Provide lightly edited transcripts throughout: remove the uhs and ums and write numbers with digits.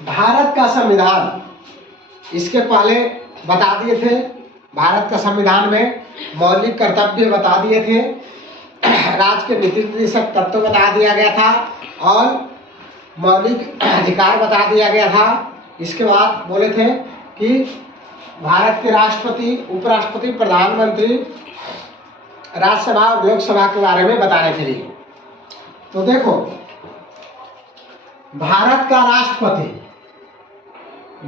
भारत का संविधान, इसके पहले बता दिए थे। भारत का संविधान में मौलिक कर्तव्य बता दिए थे, राज्य के नीति निर्देशक तत्व बता दिया गया था और मौलिक अधिकार बता दिया गया था। इसके बाद बोले थे कि भारत के राष्ट्रपति, उपराष्ट्रपति, प्रधानमंत्री, राज्यसभा और लोकसभा के बारे में बताने के लिए। तो देखो, भारत का राष्ट्रपति,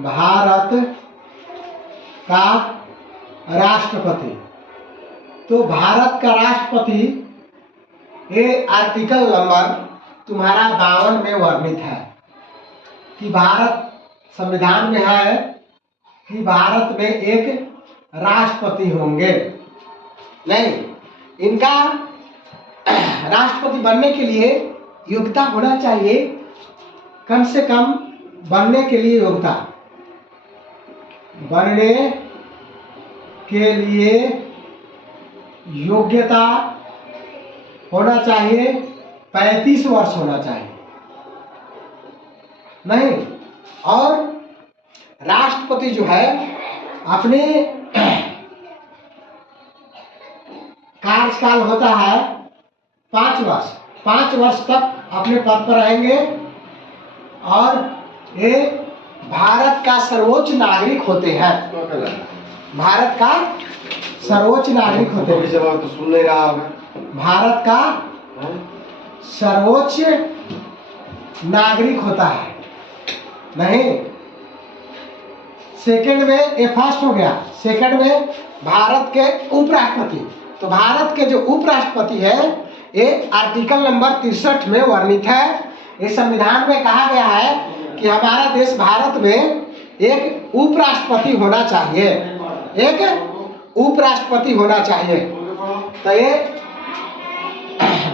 भारत का राष्ट्रपति, तो भारत का राष्ट्रपति ये आर्टिकल नंबर तुम्हारा 52 में वर्णित है कि भारत संविधान में है कि भारत में एक राष्ट्रपति होंगे। नहीं, इनका राष्ट्रपति बनने के लिए योग्यता होना चाहिए, कम से कम बनने के लिए योग्यता, बनने के लिए योग्यता होना चाहिए 35 वर्ष होना चाहिए। नहीं, और राष्ट्रपति जो है अपने कार्यकाल होता है 5 वर्ष, 5 वर्ष तक अपने पद पर रहेंगे और ये भारत का सर्वोच्च नागरिक होते हैं। भारत का सर्वोच्च नागरिक होते हैं। तो सुन नहीं रहा है। भारत का सर्वोच्च नागरिक होता है। नहीं, सेकंड में ये फर्स्ट हो गया, सेकंड में भारत के उपराष्ट्रपति। तो भारत के जो उपराष्ट्रपति है ये आर्टिकल नंबर 63 में वर्णित है। इस संविधान में कहा गया है कि हमारा देश भारत में एक उपराष्ट्रपति होना चाहिए, एक उपराष्ट्रपति होना चाहिए। तो ये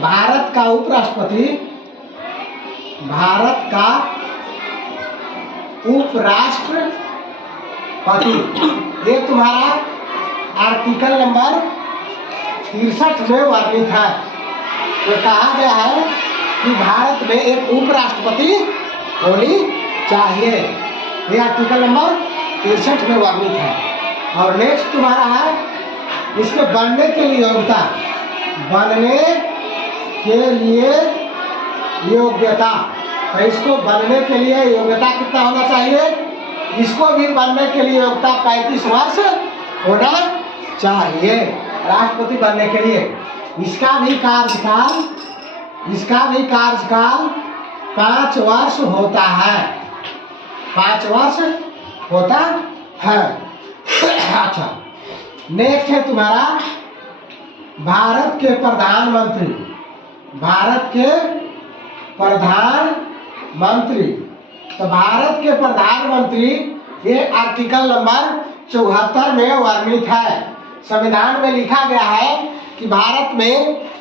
भारत का उपराष्ट्रपति, भारत का उपराष्ट्रपति, ये तुम्हारा आर्टिकल नंबर 63 में वर्णित है। तो कहा गया है कि भारत में एक उपराष्ट्रपति होनी चाहिए, ये आर्टिकल नंबर 63 में वर्णित है। और नेक्स्ट तुम्हारा है इसके बनने के लिए योग्यता, बनने के लिए योग्यता। तो इसको बनने के लिए योग्यता कितना होना चाहिए? इसको भी बनने के लिए योग्यता 35 वर्ष होना चाहिए राष्ट्रपति बनने के लिए। इसका भी कार्यकाल 5 वर्ष होता है, 5 वर्ष होता है। अच्छा, नेक्स्ट है तुम्हारा भारत के प्रधानमंत्री, भारत के प्रधानमंत्री। तो भारत के प्रधानमंत्री ये आर्टिकल नंबर 74 में वर्णित है। संविधान में लिखा गया है कि भारत में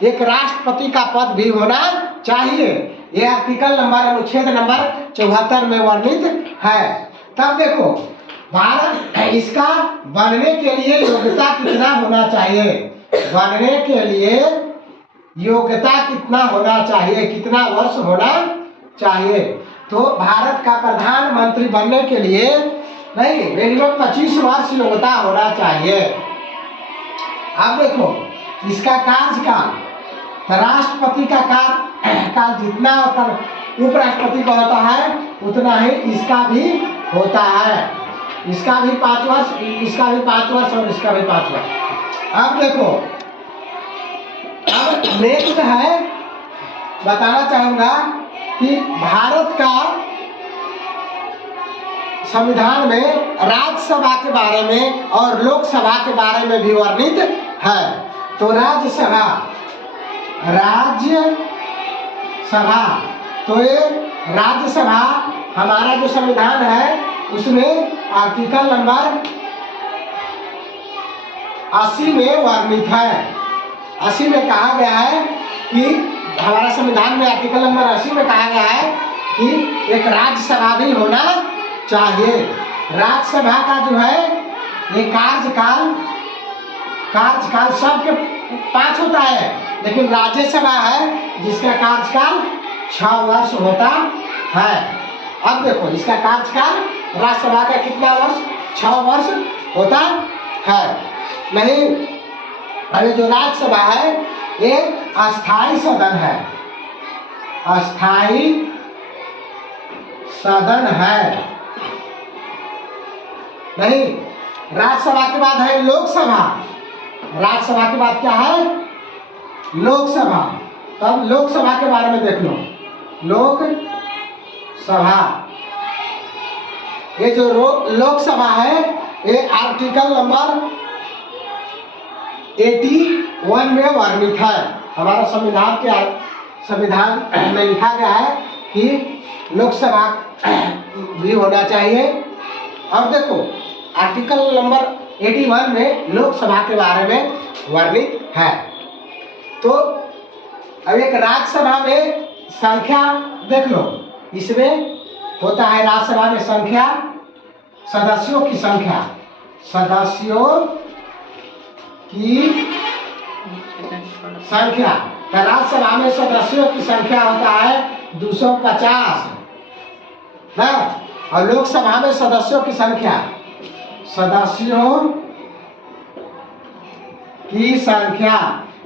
एक राष्ट्रपति का पद भी होना चाहिए, ये आर्टिकल नंबर, अनुच्छेद नंबर 74 में वर्णित है। तब देखो, भारत इसका बनने के लिए योग्यता कितना होना चाहिए, बनने के लिए योग्यता कितना होना चाहिए, कितना वर्ष होना चाहिए। तो भारत का प्रधानमंत्री बनने के लिए नहीं, मिनिमम 25 वर्ष योग्यता होना चाहिए। अब देखो इसका कार्यकाल, राष्ट्रपति का कार्यकाल जितना उपराष्ट्रपति का होता है उतना ही इसका भी होता है। इसका भी 5 वर्ष, इसका भी 5 वर्ष और इसका भी 5 वर्ष। अब देखो, अब नेक्स्ट है, बताना चाहूंगा कि भारत का संविधान में राज्यसभा के बारे में और लोकसभा के बारे में भी वर्णित है। तो राज्यसभा, तो ये राज्यसभा हमारा जो संविधान है उसमें आर्टिकल नंबर 80 में वर्णित है। 80 में कहा गया है कि हमारा संविधान में आर्टिकल नंबर 80 में कहा गया है कि एक राज्यसभा भी होना चाहिए। राज्यसभा का जो है ये कार्यकाल सबके 5 होता है, लेकिन राज्यसभा है जिसका कार्यकाल 6 वर्ष होता है। अब देखो इसका कार्यकाल राज्यसभा का कितना वर्ष, 6 वर्ष होता है। नहीं, अरे जो राज्यसभा है ये अस्थाई सदन है, अस्थाई सदन है। नहीं, राज्यसभा के बाद है लोकसभा, राज्यसभा के बाद क्या है, लोकसभा। तब लोकसभा के बारे में देख लो, लोकसभा, ये जो लोकसभा है ये आर्टिकल नंबर 81 में वर्णित है। हमारा संविधान में लिखा गया है कि लोकसभा भी होना चाहिए। और देखो आर्टिकल नंबर 81 में लोकसभा के बारे में वर्णित है। तो अब एक राज्यसभा में संख्या देख लो, इसमें होता है राज्यसभा में संख्या, सदस्यों की संख्या, सदस्यों की संख्या। तो राज्यसभा में सदस्यों की संख्या होता है 250 ना, और लोकसभा में सदस्यों की संख्या, सदस्यों की संख्या,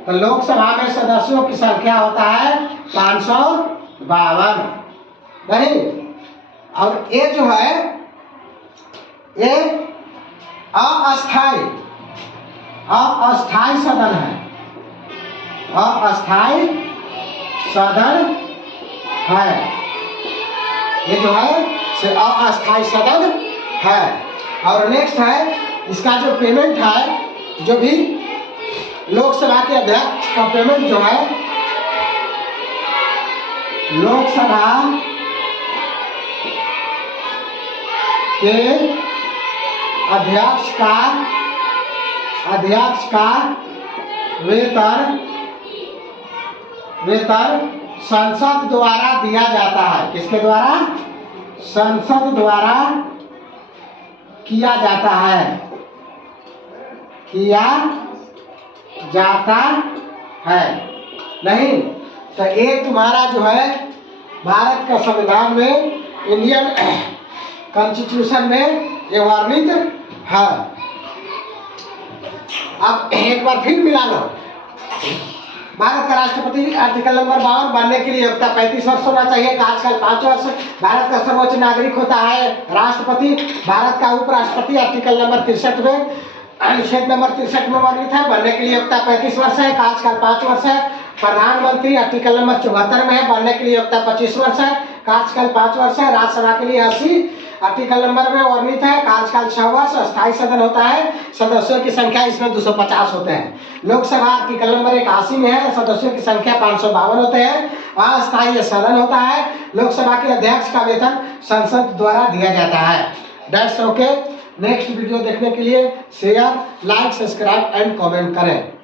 तो लोकसभा में सदस्यों की संख्या होता है 552। नहीं, और ये जो है ये अस्थाई सदन है, अस्थाई सदन है। ये जो है से अस्थाई सदन है। और नेक्स्ट है इसका जो पेमेंट है, जो भी लोकसभा के अध्यक्ष का पेमेंट जो है, लोकसभा के अध्यक्ष का वेतन संसद द्वारा दिया जाता है। किसके द्वारा? संसद द्वारा किया जाता है, किया जाता है। नहीं, तो ये तुम्हारा जो है भारत का संविधान में, इंडियन कॉन्स्टिट्यूशन में ये वर्णित है। अब एक बार फिर मिला लो, भारत का राष्ट्रपति आर्टिकल नंबर 52 बनने के लिए योग्यता 35 वर्ष होना चाहिए, कार्यकाल 5 वर्ष। भारत का सर्वोच्च नागरिक होता है राष्ट्रपति। भारत का उपराष्ट्रपति आर्टिकल नंबर 63 में, अनुच्छेद नंबर 63 में वर्णित है, बनने के लिए योग्यता 35 वर्ष है, कार्यकाल 5 वर्ष है। प्रधानमंत्री आर्टिकल नंबर 74 में है, बनने के लिए योग्यता 25 वर्ष है, कार्यकाल 5 वर्ष है। राज्यसभा के लिए 80 आर्टिकल नंबर में वर्णित है, कार्यकाल 6 वर्ष। अस्थायी सदन होता है, सदस्यों की संख्या इसमें 250 होते हैं। लोकसभा आर्टिकल नंबर 81 में है, सदस्यों की संख्या 552 होते हैं। अस्थायी सदन होता है, लोकसभा के अध्यक्ष का वेतन संसद द्वारा दिया जाता है। That's okay. नेक्स्ट वीडियो देखने के लिए share, like, subscribe and comment करें।